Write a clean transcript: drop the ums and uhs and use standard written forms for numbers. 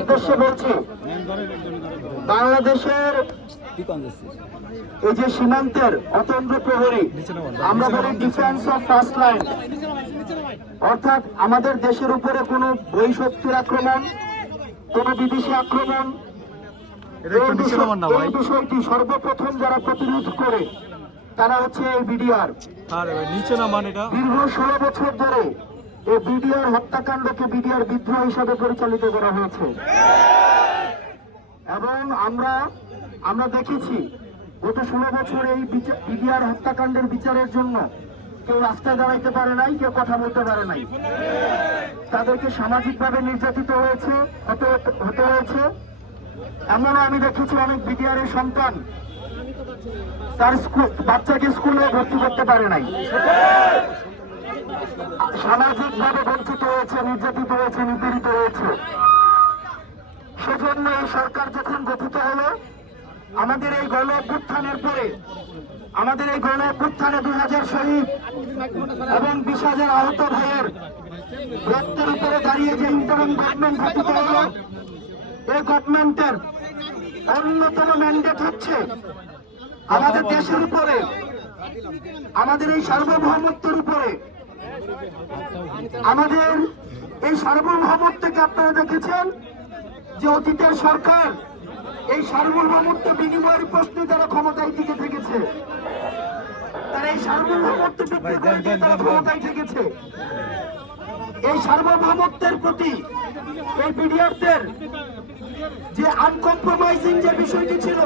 উদ্দেশ্যে বলছি, বাংলাদেশের এই যে সীমান্তের অতন্ত্র প্রহরী, আমরা বলি ডিফেন্স অফ ফার্স্ট লাইন, অর্থাৎ আমাদের দেশের উপরে কোনো বহিঃশক্তির আক্রমণ, কোনো বিদেশি আক্রমণ, এই বিষয়টি সর্বপ্রথম যারা প্রতিরোধ করে তারা হচ্ছে এই বিডিআর। দীর্ঘ 16 বছর ধরে এই বিডিআর হত্যাকাণ্ডকে বিডিআর বিদ্রোহ হিসাবে পরিচালিত করা হয়েছে এবং আমরা দেখেছি গত 16 বছর এই বিডিআর হত্যাকাণ্ডের বিচারের জন্য কেউ রাস্তায় দাঁড়াইতে পারে নাই, কেউ কথা বলতে পারে নাই। তাদেরকে সামাজিকভাবে নির্যাতিত হতে হয়েছে। এমনও আমি দেখেছি অনেক বিডিআর এর সন্তান তার বাচ্চাকে স্কুলে ভর্তি করতে পারে নাই, সামাজিকভাবে বঞ্চিত হয়েছে, নির্যাতিত হয়েছে, নিপীড়িত হয়েছে। সেজন্য এই সরকার যখন গঠিত হলো, আমাদের এই গণ অভ্যুত্থানের পরে, আমাদের এই গণ অভ্যুত্থানে 2000 শহীদ এবং 20,000 আহত ভাইয়ের রক্তের উপরে দাঁড়িয়ে যে ইন্টারিম গভর্নমেন্ট গঠিত হলো, এই গভর্নমেন্টের অন্যতম ম্যান্ডেট হচ্ছে আমাদের দেশের উপরে, আমাদের এই সার্বভৌমত্বের উপরে, আমাদের এই সার্বভৌমত্বকে আপনারা দেখেছেন যে অতীতের সরকার এই সার্বভৌমত্ব বিনিময়ের প্রশ্নে যারা ক্ষমতায় টিকে থেকেছে, তারা এই সার্বভৌমত্ব বিক্রি করে দিয়ে তারা ক্ষমতায় থেকেছে। এই সার্বভৌমত্বের প্রতি এই বিডিআরদের যে আনকম্প্রোমাইজিং যে বিষয়টি ছিল,